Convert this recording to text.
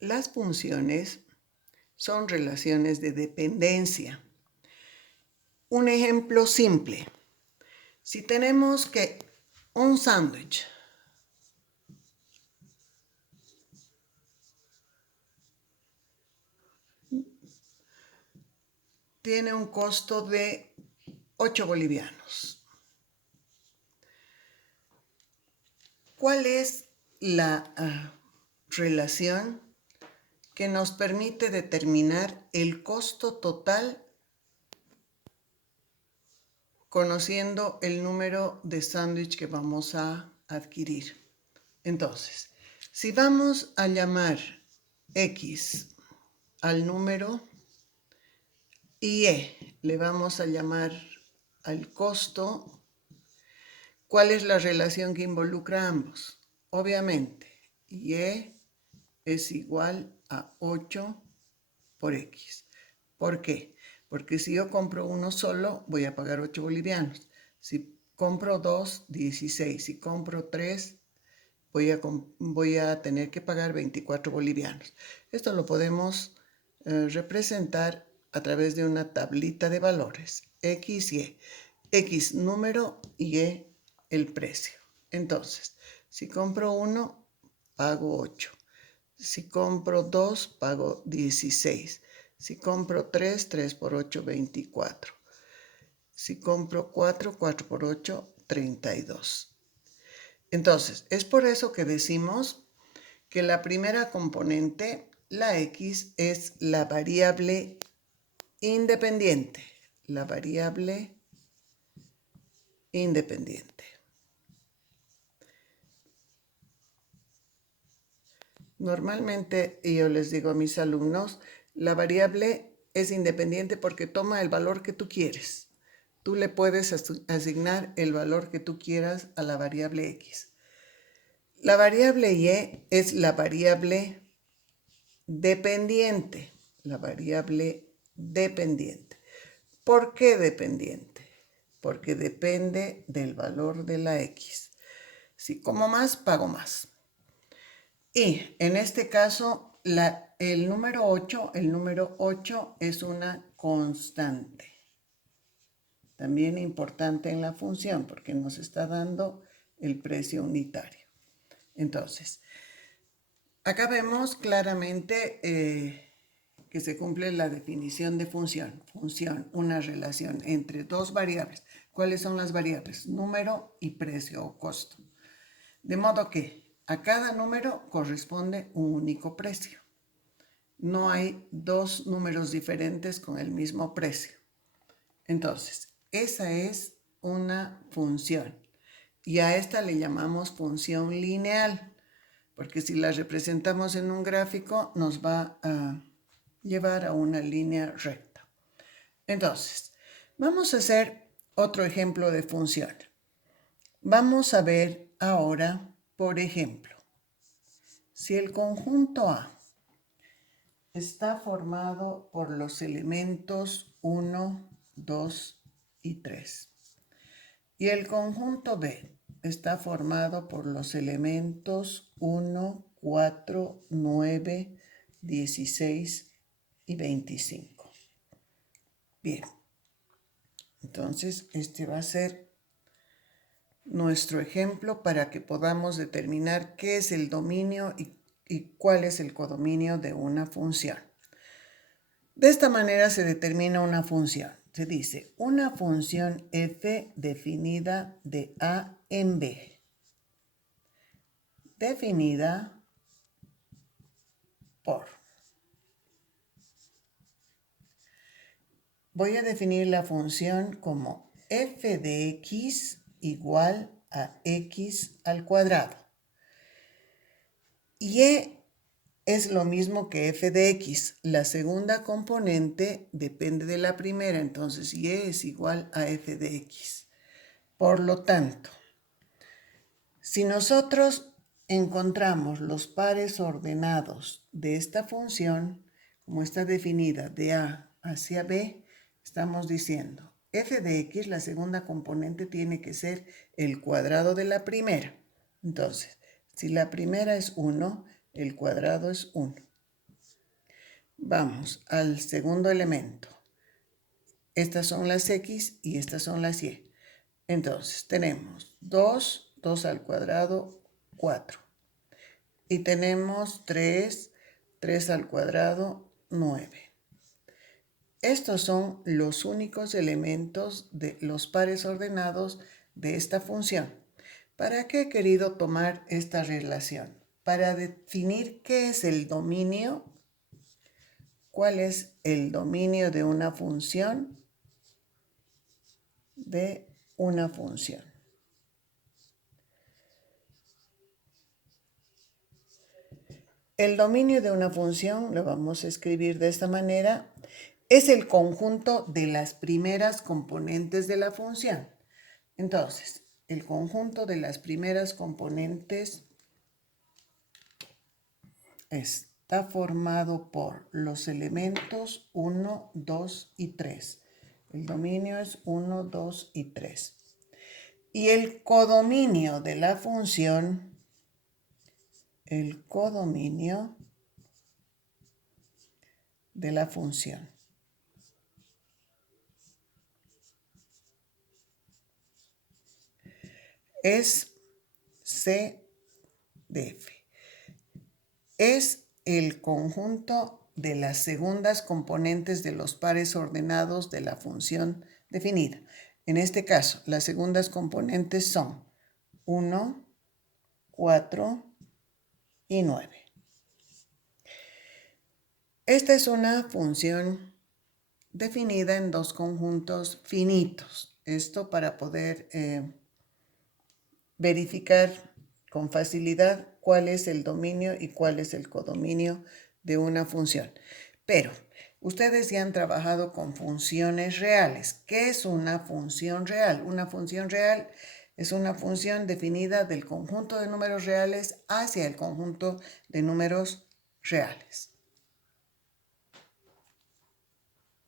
Las funciones son relaciones de dependencia. Un ejemplo simple. Si tenemos que un sándwich tiene un costo de 8 bolivianos. ¿Cuál es la relación que nos permite determinar el costo total conociendo el número de sándwich que vamos a adquirir? Entonces, si vamos a llamar X al número y le vamos a llamar al costo, ¿cuál es la relación que involucra a ambos? Obviamente, Y es igual a 8 por X. ¿Por qué? Porque si yo compro uno solo, voy a pagar 8 bolivianos. Si compro 2, 16. Si compro 3, voy a tener que pagar 24 bolivianos. Esto lo podemos representar a través de una tablita de valores. X y Y. X número y Y el precio. Entonces, si compro 1, pago 8. Si compro 2, pago 16. Si compro 3, 3 por 8, 24. Si compro 4, 4 por 8, 32. Entonces, es por eso que decimos que la primera componente, la X, es la variable independiente. La variable independiente. Normalmente yo les digo a mis alumnos, la variable es independiente porque toma el valor que tú quieres. Tú le puedes asignar el valor que tú quieras a la variable X. La variable Y es la variable dependiente. La variable dependiente. ¿Por qué dependiente? Porque depende del valor de la X. Si como más, pago más. Y en este caso, el número 8 es una constante. También importante en la función porque nos está dando el precio unitario. Entonces, acá vemos claramente que se cumple la definición de función. Función, una relación entre dos variables. ¿Cuáles son las variables? Número y precio o costo. De modo que a cada número corresponde un único precio. No hay dos números diferentes con el mismo precio. Entonces, esa es una función. Y a esta le llamamos función lineal, porque si la representamos en un gráfico nos va a llevar a una línea recta. Entonces, vamos a hacer otro ejemplo de función. Vamos a ver ahora, por ejemplo, si el conjunto A está formado por los elementos 1, 2 y 3. Y el conjunto B está formado por los elementos 1, 4, 9, 16 y 25. Bien, entonces este va a ser nuestro ejemplo para que podamos determinar qué es el dominio y cuál es el codominio de una función. De esta manera se determina una función. Se dice una función f definida de A en B. Definida por. Voy a definir la función como f de x igual a x al cuadrado. Y es lo mismo que f de x. La segunda componente depende de la primera, entonces y es igual a f de x. Por lo tanto, si nosotros encontramos los pares ordenados de esta función, como está definida de A hacia B, estamos diciendo f de x, la segunda componente, tiene que ser el cuadrado de la primera. Entonces, si la primera es 1, el cuadrado es 1. Vamos al segundo elemento. Estas son las x y estas son las y. Entonces tenemos 2, 2 al cuadrado, 4. Y tenemos 3, 3 al cuadrado, 9. Estos son los únicos elementos de los pares ordenados de esta función. ¿Para qué he querido tomar esta relación? Para definir qué es el dominio, cuál es el dominio de una función, El dominio de una función, lo vamos a escribir de esta manera, es el conjunto de las primeras componentes de la función. Entonces, el conjunto de las primeras componentes está formado por los elementos 1, 2 y 3. El dominio es 1, 2 y 3. Y el codominio de la función, es C de F. Es el conjunto de las segundas componentes de los pares ordenados de la función definida. En este caso, las segundas componentes son 1, 4 y 9. Esta es una función definida en dos conjuntos finitos. Esto para poder verificar con facilidad cuál es el dominio y cuál es el codominio de una función. Pero ustedes ya han trabajado con funciones reales. ¿Qué es una función real? Una función real es una función definida del conjunto de números reales hacia el conjunto de números reales.